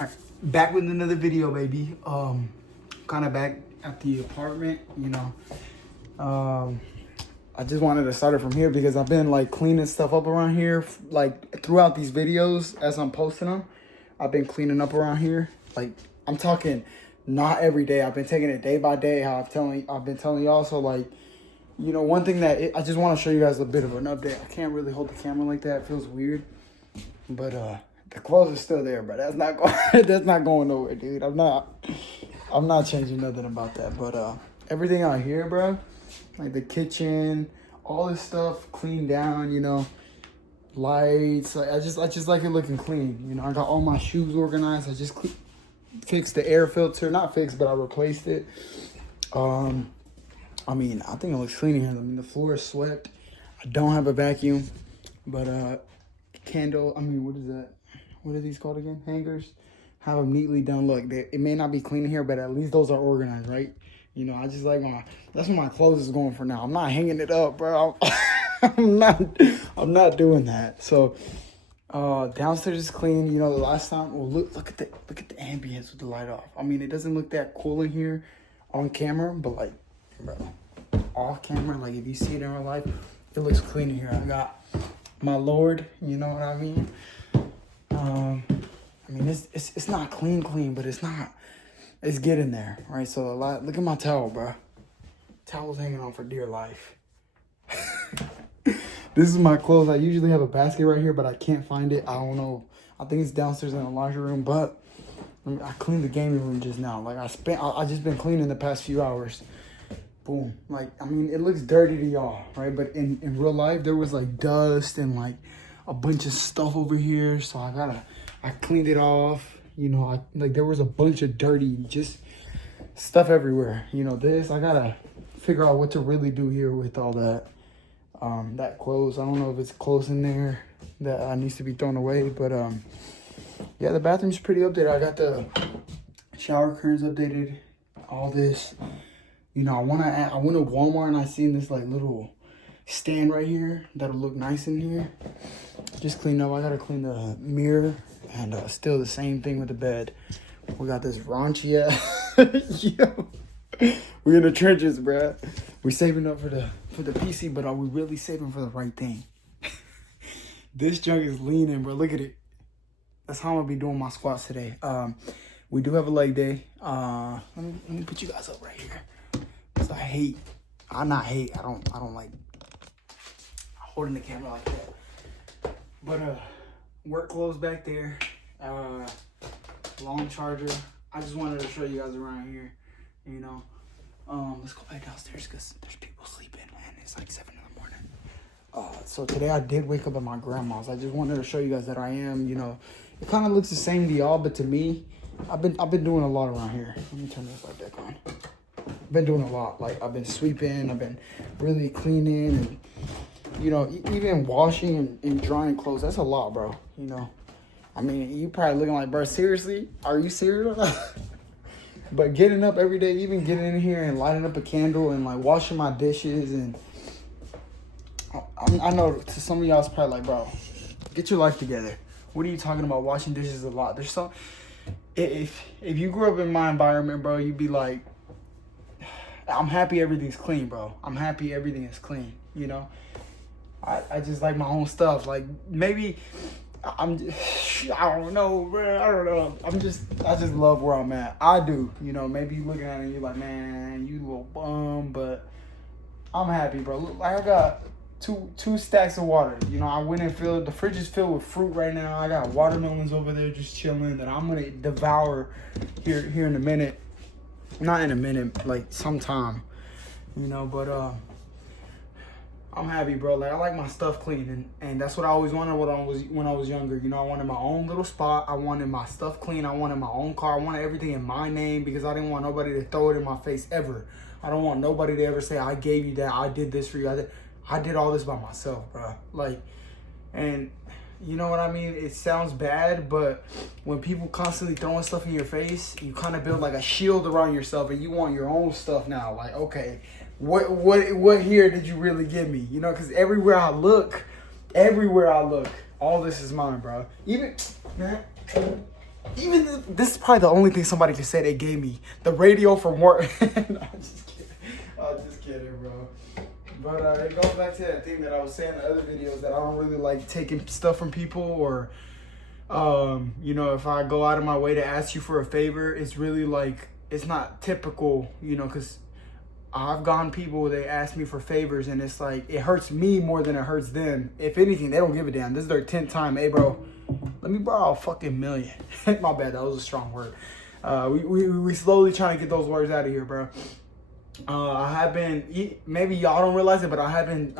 Alright, back with another video, baby. Kind of back at the apartment, you know. I just wanted to start it from here because I've been like cleaning stuff up around here, like throughout these videos as I'm posting them. I've been cleaning up around here. Like I'm talking, not every day. I've been taking it day by day. How I've been telling y'all. So like, you know, one thing that I just want to show you guys a bit of an update. I can't really hold the camera like that. It feels weird, but the clothes are still there, bro. That's not going. That's not going nowhere, dude. I'm not changing nothing about that. But everything out here, bro, like the kitchen, all this stuff cleaned down. You know, lights. Like I just like it looking clean. You know, I got all my shoes organized. I just fixed the air filter. Not fixed, but I replaced it. I mean, I think it looks clean here. I mean, the floor is swept. I don't have a vacuum, but candle. I mean, what is that? What are these called again? Hangers. Have them neatly done. Look, it may not be clean in here, but at least those are organized, right? You know, I just like that's what my clothes is going for now. I'm not hanging it up, bro. I'm not doing that. So downstairs is clean. You know, the last time, well, look at the ambience with the light off. I mean, it doesn't look that cool in here on camera, but like, bro, off camera, like if you see it in real life, it looks clean in here. I got my Lord, you know what I mean? I mean, it's not clean, but it's getting there, right? So look at my towel, bro. Towel's hanging on for dear life. This is my clothes. I usually have a basket right here, but I can't find it. I don't know. I think it's downstairs in the laundry room, but I cleaned the gaming room just now. Like I just been cleaning the past few hours. Boom. Like, I mean, it looks dirty to y'all, right? But in real life, there was like dust and like a bunch of stuff over here. So I cleaned it off. You know, like there was a bunch of dirty, just stuff everywhere. You know, I gotta figure out what to really do here with all that. That clothes. I don't know if it's clothes in there that needs to be thrown away, but yeah, the bathroom's pretty updated. I got the shower curtains updated. All this. You know, I went to Walmart and I seen this like little stand right here that'll look nice in here. Just clean up. I gotta clean the mirror and still the same thing with the bed. We got this raunchy yo. We're in the trenches, bruh. We're saving up for the PC, but are we really saving for the right thing? This junk is leaning, bro. Look at it. That's how I'm gonna be doing my squats today. We do have a leg day. Let me put you guys up right here. I don't like holding the camera like that. But work clothes back there. Long charger. I just wanted to show you guys around here. You know. Let's go back downstairs because there's people sleeping and it's like 7 in the morning. So today I did wake up at my grandma's. I just wanted to show you guys that I am, you know, it kind of looks the same to y'all, but to me, I've been doing a lot around here. Let me turn this light back on. I've been doing a lot. Like I've been sweeping, I've been really cleaning, and you know, even washing and drying clothes. That's a lot, bro. You know, I mean, you probably looking like, bro, seriously? Are you serious? But getting up every day, even getting in here and lighting up a candle and like washing my dishes, and I know to some of y'all it's probably like, bro, get your life together. What are you talking about? Washing dishes a lot. There's some. If you grew up in my environment, bro, you'd be like, I'm happy everything's clean, bro. I'm happy everything is clean, you know? I just like my own stuff. Like, maybe I don't know, bro. I don't know. I just love where I'm at. I do. You know, maybe you looking at it and you're like, man, you little bum. But I'm happy, bro. Look, like I got two stacks of water. You know, I went and filled, the fridge is filled with fruit right now. I got watermelons over there just chilling that I'm going to devour here in a minute. Not in a minute, like sometime, you know, but I'm happy, bro. Like I like my stuff clean, and that's what I always wanted when I was younger. You know, I wanted my own little spot. I wanted my stuff clean. I wanted my own car. I wanted everything in my name because I didn't want nobody to throw it in my face ever. I don't want nobody to ever say I gave you that. I did this for you. I did all this by myself, bro. Like, and you know what I mean? It sounds bad, but when people constantly throwing stuff in your face, you kind of build like a shield around yourself, and you want your own stuff now. Like, okay, what here did you really give me? You know, because everywhere I look, all this is mine, bro. Even the this is probably the only thing somebody can say they gave me. The radio from work. No, I'm just kidding. I'm just kidding, bro. But it goes back to that thing that I was saying in the other videos, that I don't really like taking stuff from people, or you know, if I go out of my way to ask you for a favor, it's really like, it's not typical, you know, because I've gone people, they ask me for favors, and it's like, it hurts me more than it hurts them. If anything, they don't give a damn. This is their 10th time. Hey, bro, let me borrow a fucking million. My bad, that was a strong word. We slowly trying to get those words out of here, bro. I have been, maybe y'all don't realize it, but I have been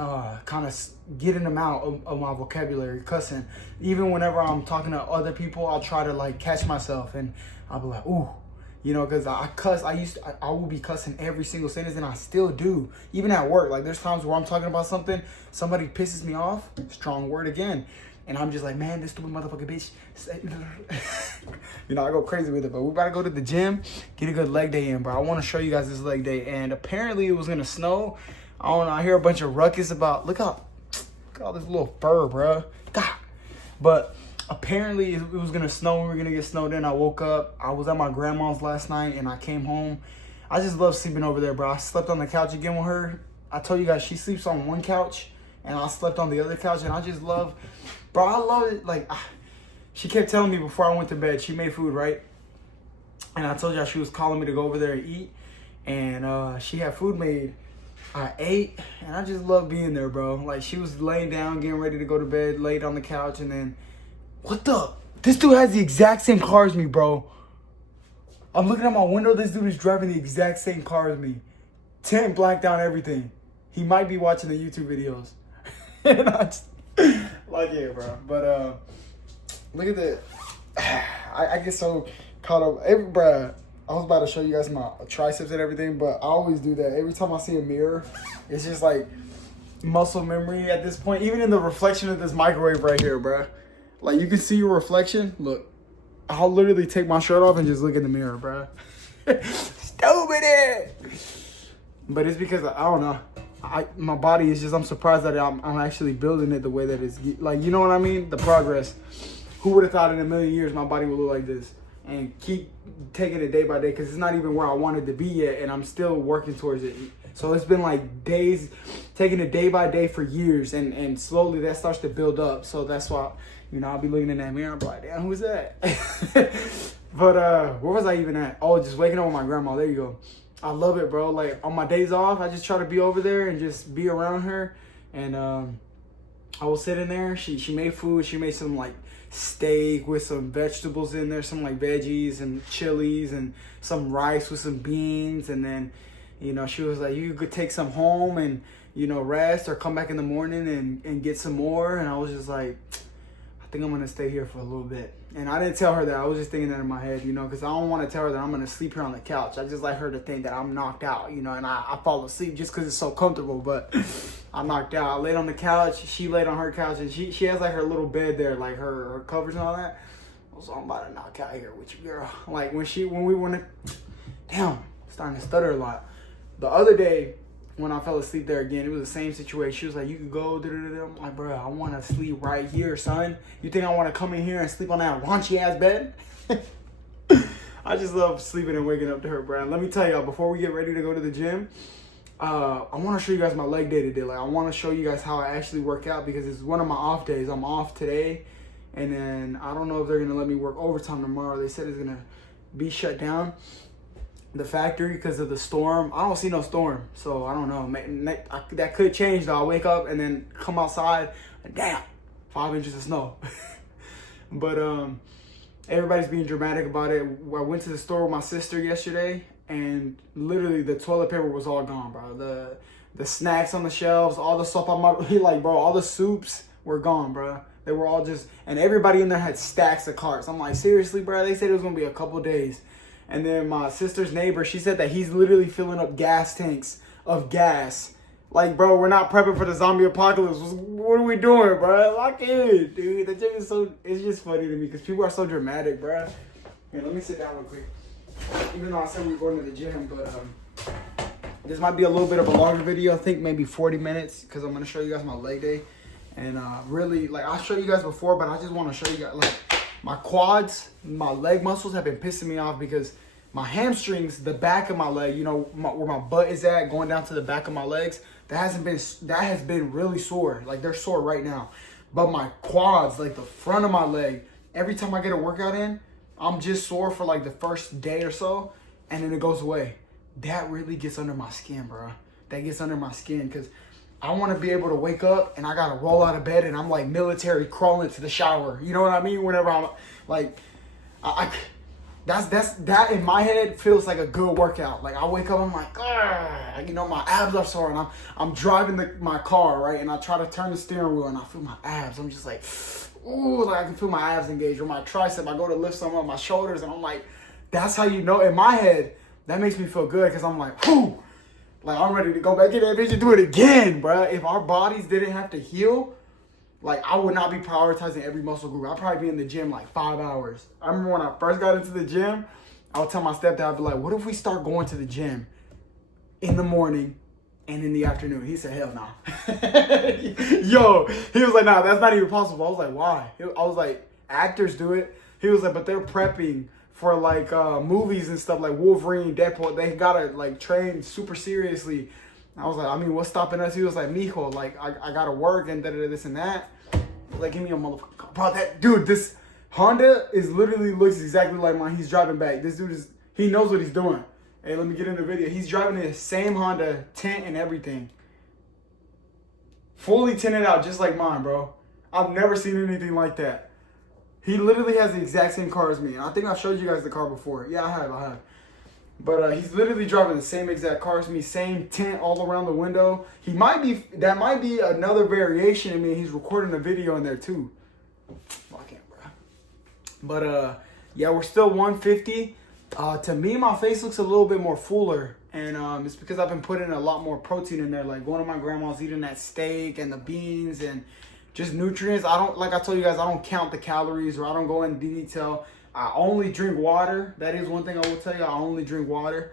kind of getting them out of my vocabulary, cussing. Even whenever I'm talking to other people, I'll try to like catch myself, and I'll be like, ooh. You know, because I cuss, I will be cussing every single sentence, and I still do. Even at work, like there's times where I'm talking about something, somebody pisses me off, strong word again, and I'm just like, man, this stupid motherfucking bitch. You know, I go crazy with it, but we about to go to the gym, get a good leg day in, bro. I want to show you guys this leg day, and apparently it was going to snow. I don't know, I hear a bunch of ruckus about, look at all this little fur, bro. God. But apparently it was gonna snow. We were gonna get snowed in. I woke up. I was at my grandma's last night, and I came home. I just love sleeping over there, bro. I slept on the couch again with her. I told you guys she sleeps on one couch, and I slept on the other couch, and I just love, bro. I love it. Like, she kept telling me before I went to bed, she made food, right? And I told y'all she was calling me to go over there and eat, and she had food made. I ate, and I just love being there, bro. Like, she was laying down, getting ready to go to bed, laid on the couch, and then, what the? This dude has the exact same car as me, bro. I'm looking at my window. This dude is driving the exact same car as me. Tint blacked out, everything. He might be watching the YouTube videos. And I just, like, yeah, bro. But, look at that. I get so caught up. Bro, I was about to show you guys my triceps and everything, but I always do that. Every time I see a mirror, it's just like muscle memory at this point. Even in the reflection of this microwave right here, bro. Like, you can see your reflection. Look, I'll literally take my shirt off and just look in the mirror, bro. Stupid. But it's because, I don't know. My body is just, I'm surprised that I'm actually building it the way that it's, like, you know what I mean? The progress. Who would have thought in a million years my body would look like this? And keep taking it day by day, because it's not even where I wanted to be yet, and I'm still working towards it. So it's been like days, taking it day by day for years, and slowly that starts to build up. So that's why, you know, I'll be looking in that mirror and be like, damn, who's that? But where was I even at? Oh, just waking up with my grandma. There you go. I love it, bro. Like, on my days off, I just try to be over there and just be around her. And I was sitting there. She made food. She made some like steak with some vegetables in there, some like veggies and chilies, and some rice with some beans. And then, you know, she was like, you could take some home and, you know, rest, or come back in the morning and get some more. And I was just like, I think I'm gonna stay here for a little bit. And I didn't tell her that. I was just thinking that in my head, you know, because I don't want to tell her that I'm gonna sleep here on the couch. I just like her to think that I'm knocked out, you know, and I fall asleep just because it's so comfortable. But I'm knocked out. I laid on the couch. She laid on her couch, and she has like her little bed there, like her covers and all that. So I'm about to knock out here with you, girl. Like when we went to, damn, starting to stutter a lot. The other day, when I fell asleep there again, it was the same situation. She was like, you can go, da-da-da-da. I'm like, bro, I want to sleep right here, son. You think I want to come in here and sleep on that raunchy-ass bed? I just love sleeping and waking up to her, bro. And let me tell y'all, before we get ready to go to the gym, I want to show you guys my leg day today. Like, I want to show you guys how I actually work out, because it's one of my off days. I'm off today, and then I don't know if they're going to let me work overtime tomorrow. They said it's going to be shut down, the factory, because of the storm. I don't see no storm, so I don't know. That could change though. I'll wake up and then come outside and damn, 5 inches of snow. But everybody's being dramatic about it. I went to the store with my sister yesterday, and literally the toilet paper was all gone, bro. The snacks on the shelves, all the soap on my, like, bro, all the soups were gone, bro. They were all just, and everybody in there had stacks of carts. I'm like, seriously, bro? They said it was gonna be a couple days. And then my sister's neighbor, she said that he's literally filling up gas tanks of gas. Like, bro, we're not prepping for the zombie apocalypse. What are we doing, bro? Lock in, dude. That thing is so, it's just funny to me because people are so dramatic, bro. Here, let me sit down real quick. Even though I said we were going to the gym, but this might be a little bit of a longer video. I think maybe 40 minutes, because I'm going to show you guys my leg day. And really, like, I'll show you guys before, but I just want to show you guys, like, my quads, my leg muscles have been pissing me off because my hamstrings, the back of my leg, you know, where my butt is at, going down to the back of my legs, that has been really sore. Like they're sore right now. But my quads, like the front of my leg, every time I get a workout in, I'm just sore for like the first day or so, and then it goes away. That really gets under my skin, bro. That gets under my skin because I want to be able to wake up and I got to roll out of bed and I'm like military crawling to the shower. You know what I mean? Whenever I'm like, that in my head feels like a good workout. Like I wake up, I'm like, you know, my abs are sore, and I'm driving my car, right? And I try to turn the steering wheel and I feel my abs. I'm just like, ooh, like I can feel my abs engaged, or my tricep. I go to lift some of my shoulders and I'm like, that's how you know. In my head, that makes me feel good because I'm like, whew, like I'm ready to go back in that bitch and do it again, bro. If our bodies didn't have to heal, like I would not be prioritizing every muscle group. I'd probably be in the gym like 5 hours. I remember when I first got into the gym, I would tell my stepdad, I'd be like, what if we start going to the gym in the morning and in the afternoon? He said, hell nah. Yo, he was like, nah, that's not even possible. I was like, why? I was like, actors do it. He was like, but they're prepping for like movies and stuff like Wolverine, Deadpool. They gotta like train super seriously. I was like, I mean, what's stopping us? He was like, mijo, like I gotta work and this and that. Like, give me a motherfucker, bro. That dude, this Honda is literally looks exactly like mine. He's driving back. This dude he knows what he's doing. Hey, let me get in the video. He's driving the same Honda, tint and everything, fully tinted out, just like mine, bro. I've never seen anything like that. He literally has the exact same car as me. And I think I've showed you guys the car before. Yeah, I have. But he's literally driving the same exact car as me, same tint all around the window. That might be another variation. I mean, he's recording a video in there too. Fuck him, bro. But yeah, we're still 150. To me, my face looks a little bit more fuller. And it's because I've been putting a lot more protein in there. Like going to my grandma's, eating that steak and the beans and just nutrients. Like I told you guys, I don't count the calories, or I don't go into detail. I only drink water. That is one thing I will tell you. I only drink water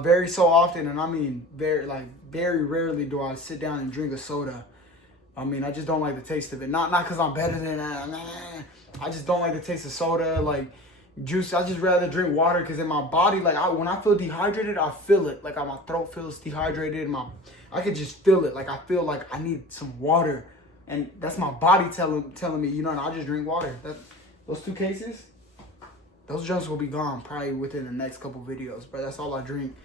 very so often. And I mean, very rarely do I sit down and drink a soda. I mean, I just don't like the taste of it. Not because I'm better than that. Nah. I just don't like the taste of soda, like juice. I just rather drink water because in my body, like when I feel dehydrated, I feel it. Like my throat feels dehydrated. I could just feel it. Like I feel like I need some water. And that's my body telling me, you know, and I just drink water. Those 2 cases, those junks will be gone probably within the next couple videos, but that's all I drink.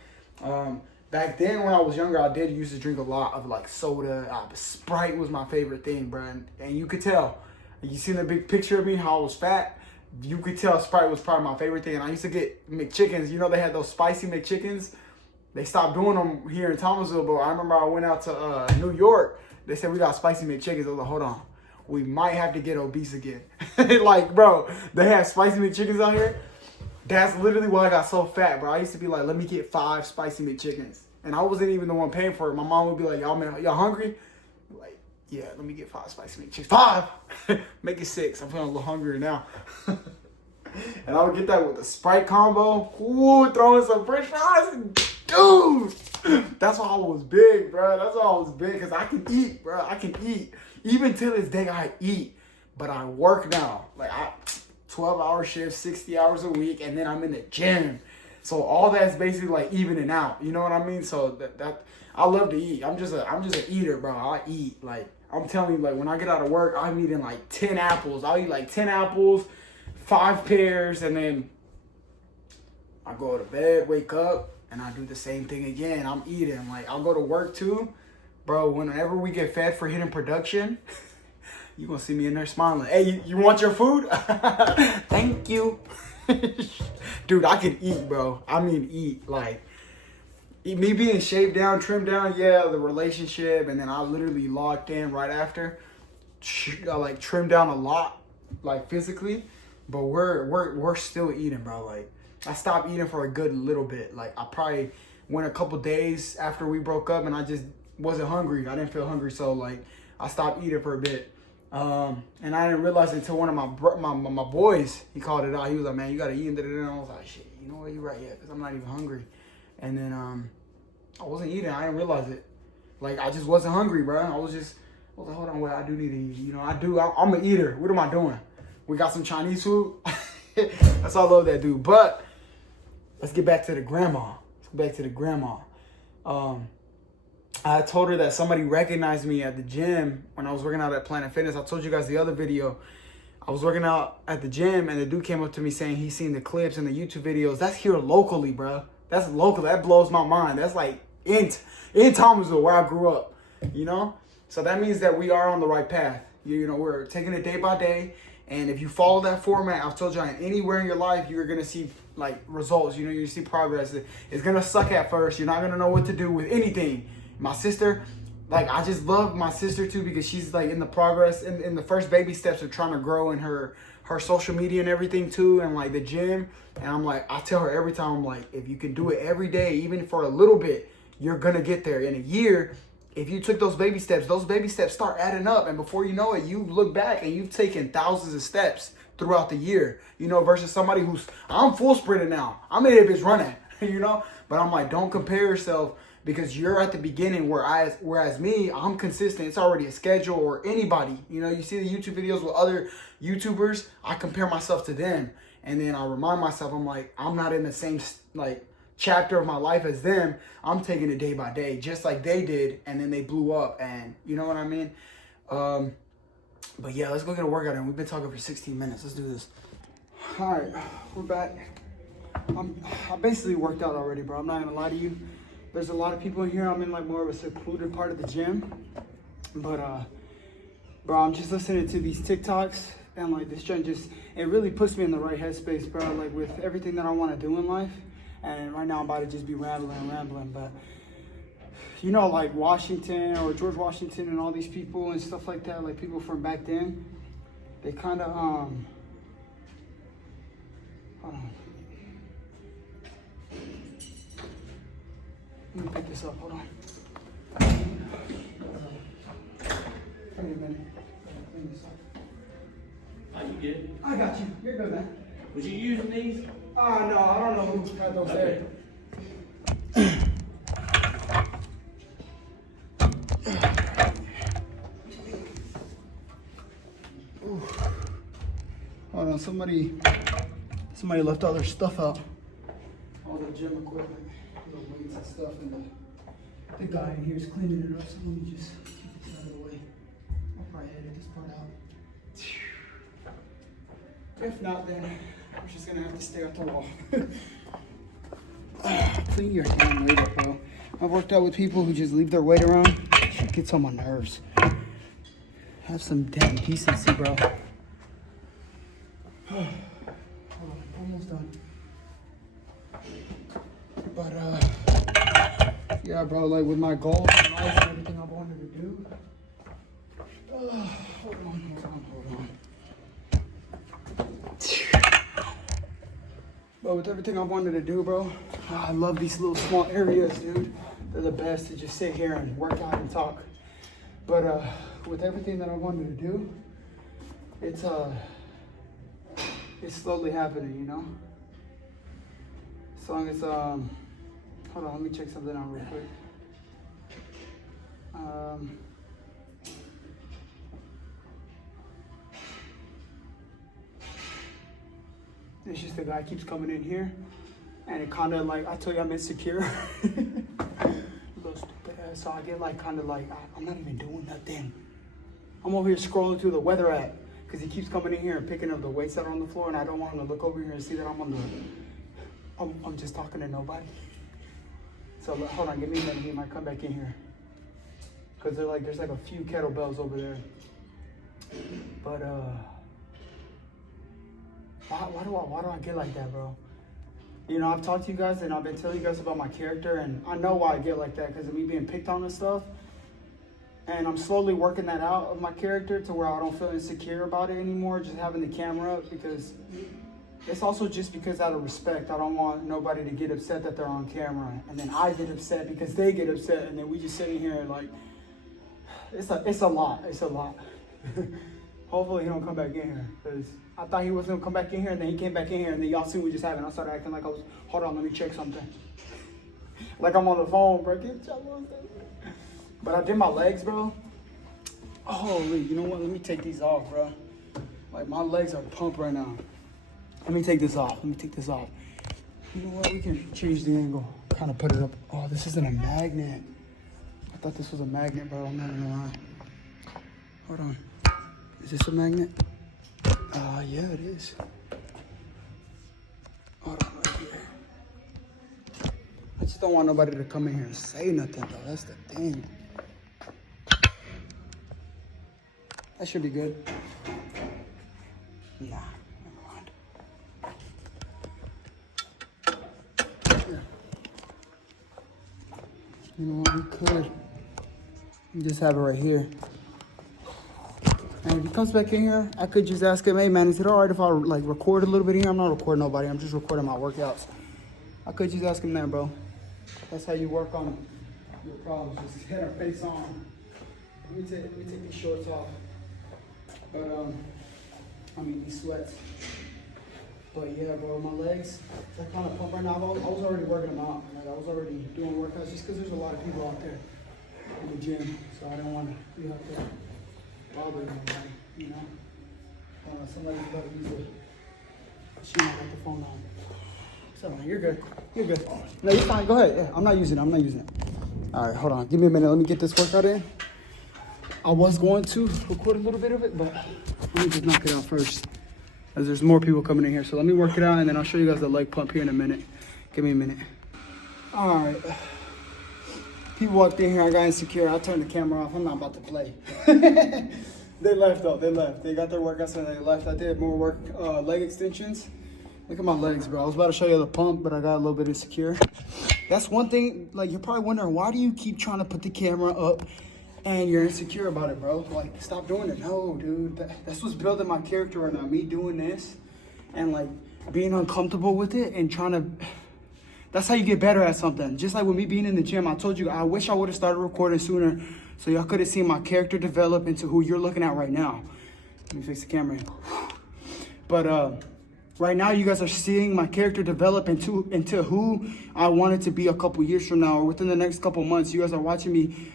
Back then when I was younger, I did used to drink a lot of like soda. Sprite was my favorite thing, bro. And you could tell. You seen the big picture of me, how I was fat? You could tell Sprite was probably my favorite thing. And I used to get McChickens. You know, they had those spicy McChickens. They stopped doing them here in Thomasville, but I remember I went out to New York. They said, we got spicy McChickens. I was like, hold on. We might have to get obese again. Like, bro, they have spicy McChickens out here. That's literally why I got so fat, bro. I used to be like, let me get 5 spicy McChickens. And I wasn't even the one paying for it. My mom would be like, y'all hungry? Like, yeah, let me get 5 spicy McChickens. 5! Make it 6. I'm feeling a little hungrier now. And I would get that with the Sprite combo. Ooh, throwing some french fries. And, dude, that's why I was big, bro. That's why I was big, because I can eat, bro. I can eat. Even to this day, I eat. But I work now. Like, 12-hour shifts, 60 hours a week, and then I'm in the gym. So all that's basically like evening out. You know what I mean? So that I love to eat. I'm just an eater, bro. I eat. Like, I'm telling you, like, when I get out of work, I'm eating like 10 apples. I'll eat like 10 apples, 5 pears, and then I go to bed, wake up, and I do the same thing again. I'm eating. Like, I'll go to work too. Bro, whenever we get fed for hidden production, you're going to see me in there smiling. Hey, you want your food? Thank you. Dude, I can eat, bro. I mean, eat. Like, me being shaved down, trimmed down, yeah, the relationship, and then I literally locked in right after. I, like, trimmed down a lot, like, physically. But we're still eating, bro. Like, I stopped eating for a good little bit. Like, I probably went a couple days after we broke up, and I just wasn't hungry. I didn't feel hungry, so, like, I stopped eating for a bit. And I didn't realize it until one of my boys, he called it out. He was like, man, you got to eat. And I was like, shit, you know what? You're right, yeah, because I'm not even hungry. And then I wasn't eating. I didn't realize it. Like, I just wasn't hungry, bro. I was like, hold on, wait, I do need to eat. You know, I'm an eater. What am I doing? We got some Chinese food. That's why I love that dude. But let's get back to the grandma. I told her that somebody recognized me at the gym when I was working out at Planet Fitness. I told you guys the other video. I was working out at the gym, and the dude came up to me saying he's seen the clips and the YouTube videos. That's here locally, bro. That's local. That blows my mind. That's like in Thomasville, where I grew up, you know? So that means that we are on the right path. You know, we're taking it day by day. And if you follow that format, I've told you, anywhere in your life, you're going to see, like, results. You know, you see progress. It's going to suck at first. You're not going to know what to do with anything. My sister, like, I just love my sister, too, because she's, like, in the progress, in the first baby steps of trying to grow in her social media and everything, too, and, like, the gym. And I'm like, I tell her every time, I'm like, if you can do it every day, even for a little bit, you're going to get there. In a year, if you took those baby steps start adding up. And before you know it, you look back and you've taken thousands of steps throughout the year, you know, versus somebody I'm full sprinting now. I'm in that bitch running, you know? But I'm like, don't compare yourself, because you're at the beginning, whereas me, I'm consistent. It's already a schedule. Or anybody, you know, you see the YouTube videos with other YouTubers, I compare myself to them. And then I remind myself, I'm like, I'm not in the same, like, chapter of my life as them. I'm taking it day by day, just like they did, and then they blew up, and you know what I mean? But yeah, let's go get a workout in. We've been talking for 16 minutes. Let's do this. All right, we're back. I basically worked out already, bro. I'm not gonna lie to you. There's a lot of people in here. I'm in like more of a secluded part of the gym, but bro, I'm just listening to these TikToks, and like this trend it really puts me in the right headspace, bro. Like with everything that I want to do in life. And right now I'm about to just be rambling, but you know, like Washington or George Washington and all these people and stuff like that, like people from back then, they kind of, hold on. Let me pick this up, hold on. Wait a minute. Clean this up. Are you good? I got you. You're good, man. Was you using these? No, I don't know who had those there. Hold on, somebody left all their stuff out. All the gym equipment, the weights and stuff, and the guy in here is cleaning it up, so let me just keep this out of the way. I'll probably edit this part out. If not, then we're just gonna have to stare at the wall. Clean your damn weight up, bro. I've worked out with people who just leave their weight around. It gets on my nerves. Have some damn decency, bro. Hold on, almost done. But yeah, bro, like with my goals in life and everything I wanted to do. Hold on. But with everything I wanted to do, bro, I love these little small areas, dude. They're the best to just sit here and work out and talk. But with everything that I wanted to do, it's slowly happening, you know? As long as, hold on, let me check something out real quick. It's just the guy keeps coming in here, and it kind of like, I tell you I'm insecure. Little stupid ass. So I get like kind of like, I'm not even doing nothing. I'm over here scrolling through the weather app because he keeps coming in here and picking up the weights that are on the floor, and I don't want him to look over here and see that I'm just talking to nobody. So hold on, give me a minute. He might come back in here because there's like a few kettlebells over there. But why do I get like that, bro? You know, I've talked to you guys and I've been telling you guys about my character, and I know why I get like that, because of me being picked on and stuff. And I'm slowly working that out of my character to where I don't feel insecure about it anymore, just having the camera up, because it's also just because out of respect. I don't want nobody to get upset that they're on camera, and then I get upset because they get upset, and then we just sitting here like, it's a lot. Hopefully he don't come back in here, because I thought he was gonna come back in here, and then he came back in here, and then y'all see what just happened. I started acting like I was, hold on, let me check something. Like I'm on the phone, bro. But I did my legs, bro. Holy, you know what? Let me take these off, bro. Like, my legs are pumped right now. Let me take this off. You know what? We can change the angle. Kind of put it up. Oh, this isn't a magnet. I thought this was a magnet, bro. I'm not gonna lie. Hold on. Is this a magnet? Yeah, it is. Hold on, right here. I just don't want nobody to come in here and say nothing, though. That's the thing. That should be good. Nah, never mind. Here. You know what, we could just have it right here. And if he comes back in here, I could just ask him, hey man, is it all right if I like record a little bit here? I'm not recording nobody, I'm just recording my workouts. I could just ask him that, bro. That's how you work on your problems, just get our face on. Let me take these shorts off. But, I mean, these sweats. But yeah, bro, my legs, they're kind of pumped right now. I was already working them out. Like, I was already doing workouts just because there's a lot of people out there in the gym. So I don't want to be out there bothering nobody, you know? Somebody's about to use it. She might have the phone on. So, man, you're good. You're good. No, you're fine. Go ahead. Yeah, I'm not using it. All right, hold on. Give me a minute. Let me get this workout in. I was going to record a little bit of it, but let me just knock it out first, as there's more people coming in here. So let me work it out, and then I'll show you guys the leg pump here in a minute. Give me a minute. All right. People walked in here. I got insecure. I turned the camera off. I'm not about to play. They left, though. They left. They got their workouts, and they left. I did more work, leg extensions. Look at my legs, bro. I was about to show you the pump, but I got a little bit insecure. That's one thing. Like, you're probably wondering, why do you keep trying to put the camera up and you're insecure about it, bro? Like, stop doing it. No, dude. That's what's building my character right now. Me doing this and, like, being uncomfortable with it and trying to... That's how you get better at something. Just like with me being in the gym, I told you, I wish I would have started recording sooner so y'all could have seen my character develop into who you're looking at right now. Let me fix the camera. But, right now, you guys are seeing my character develop into who I wanted to be a couple years from now or within the next couple months. You guys are watching me.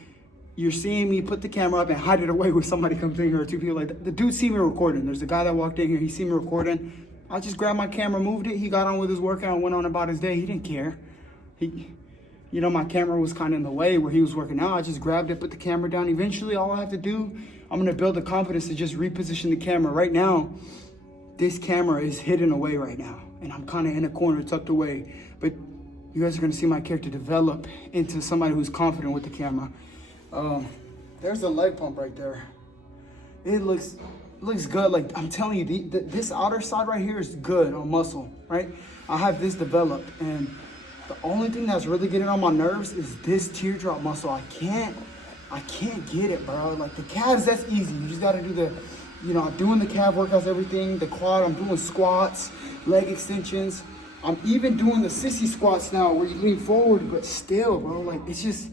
You're seeing me put the camera up and hide it away when somebody comes in here or two people like that. The dude see me recording. There's a guy that walked in here. He see me recording. I just grabbed my camera, moved it. He got on with his workout and went on about his day. He didn't care. You know, my camera was kind of in the way where he was working out. I just grabbed it, put the camera down. Eventually, all I have to do, I'm going to build the confidence to just reposition the camera. Right now, this camera is hidden away right now, and I'm kind of in a corner tucked away. But you guys are gonna see my character develop into somebody who's confident with the camera. There's the leg pump right there. It looks good. Like, I'm telling you, this outer side right here is good on muscle, right? I have this developed, and the only thing that's really getting on my nerves is this teardrop muscle. I can't get it, bro. Like, the calves, that's easy. You just gotta do the... You know, I'm doing the calf workouts, everything, the quad, I'm doing squats, leg extensions. I'm even doing the sissy squats now where you lean forward, but still, bro, like, it's just,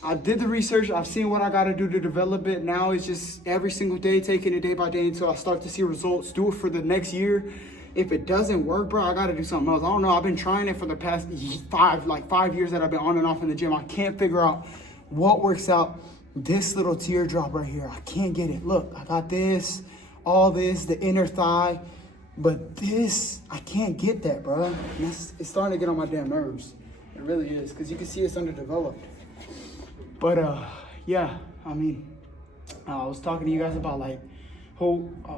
I did the research. I've seen what I got to do to develop it. Now it's just every single day, taking it day by day until I start to see results. Do it for the next year. If it doesn't work, bro, I got to do something else. I don't know. I've been trying it for the past 5 years that I've been on and off in the gym. I can't figure out what works out. This little teardrop right here, I can't get it. Look, I got this, all this, the inner thigh, but this, I can't get that, bro. It's starting to get on my damn nerves. It really is, because you can see it's underdeveloped. But, yeah, I mean, I was talking to you guys about, like,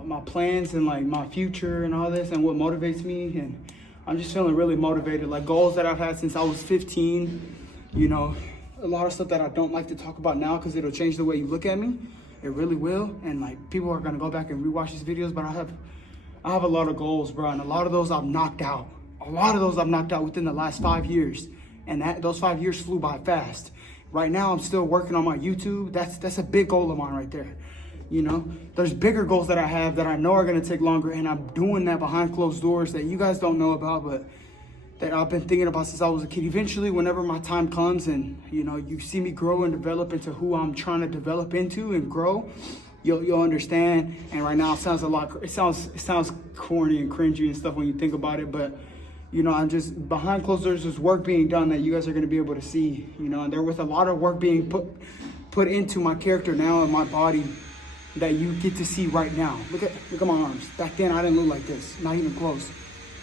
my plans and, like, my future and all this and what motivates me, and I'm just feeling really motivated. Like, goals that I've had since I was 15, you know, a lot of stuff that I don't like to talk about now because it'll change the way you look at me. It really will. And like, people are gonna go back and rewatch these videos, but I have a lot of goals, bro. And a lot of those I've knocked out. Within the last 5 years. And those 5 years flew by fast. Right now, I'm still working on my YouTube. That's a big goal of mine right there. You know, there's bigger goals that I have that I know are gonna take longer, and I'm doing that behind closed doors that you guys don't know about, but that I've been thinking about since I was a kid. Eventually, whenever my time comes and, you know, you see me grow and develop into who I'm trying to develop into and grow, you'll understand. And right now it sounds corny and cringy and stuff when you think about it, but, you know, I'm just behind closed doors, there's work being done that you guys are going to be able to see, you know, and there was a lot of work being put into my character now and my body that you get to see right now. Look at my arms. Back then I didn't look like this, not even close.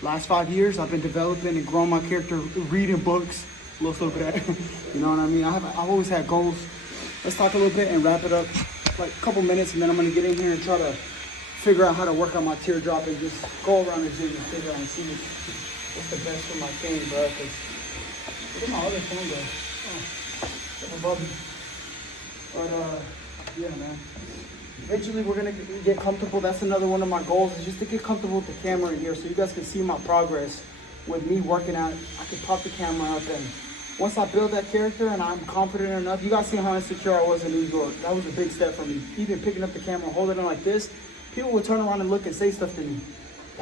Last 5 years I've been developing and growing my character, reading books, a little bit of that. You know what I mean? I've always had goals. Let's talk a little bit and wrap it up, like a couple minutes, and then I'm gonna get in here and try to figure out how to work on my teardrop and just go around the gym and figure out and see what's the best for my thing, bro. Cause look at my other phone go. Oh, above me. But yeah, man. Eventually we're gonna get comfortable. That's another one of my goals, is just to get comfortable with the camera in here so you guys can see my progress with me working out. I can pop the camera up, and once I build that character and I'm confident enough, you guys see how insecure I was in New York. That was a big step for me. Even picking up the camera and holding it like this, people would turn around and look and say stuff to me.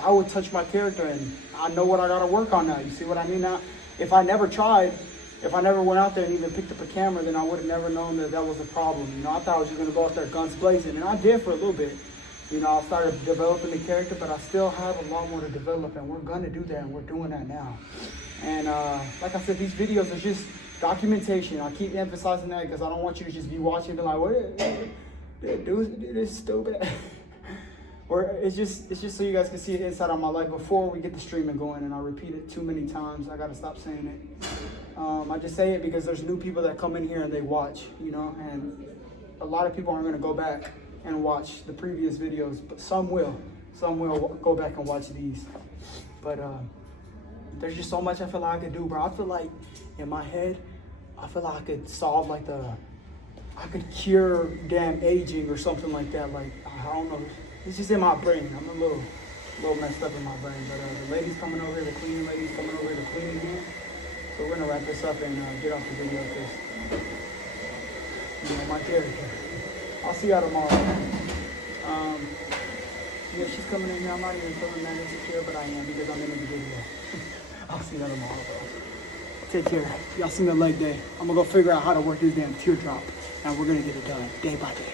I would touch my character, and I know what I gotta work on now. You see what I mean? Now, if I never tried, if I never went out there and even picked up a camera, then I would have never known that that was a problem. You know, I thought I was just gonna go out there guns blazing, and I did for a little bit. You know, I started developing the character, but I still have a lot more to develop, and we're gonna do that, and we're doing that now. And like I said, these videos are just documentation. I keep emphasizing that because I don't want you to just be watching and be like, what? Dude, this is stupid. Or it's just so you guys can see the inside of my life before we get the streaming going. And I repeat it too many times. I gotta stop saying it. I just say it because there's new people that come in here and they watch, you know, and a lot of people aren't gonna go back and watch the previous videos, but some will. Some will go back and watch these. But there's just so much I feel like I could do, bro. I feel like in my head, I feel like I could solve like I could cure damn aging or something like that. Like, I don't know. It's just in my brain. I'm a little messed up in my brain. But the ladies coming over here, the cleaning ladies coming over here to clean here. So we're gonna wrap this up and get off the video because, you know, my character. I'll see y'all tomorrow. Yeah, she's coming in here. I'm not even feeling that insecure, but I am because I'm in the video. I'll see y'all tomorrow, bro. Take care. Y'all seen the leg day. I'm gonna go figure out how to work this damn teardrop, and we're gonna get it done day by day.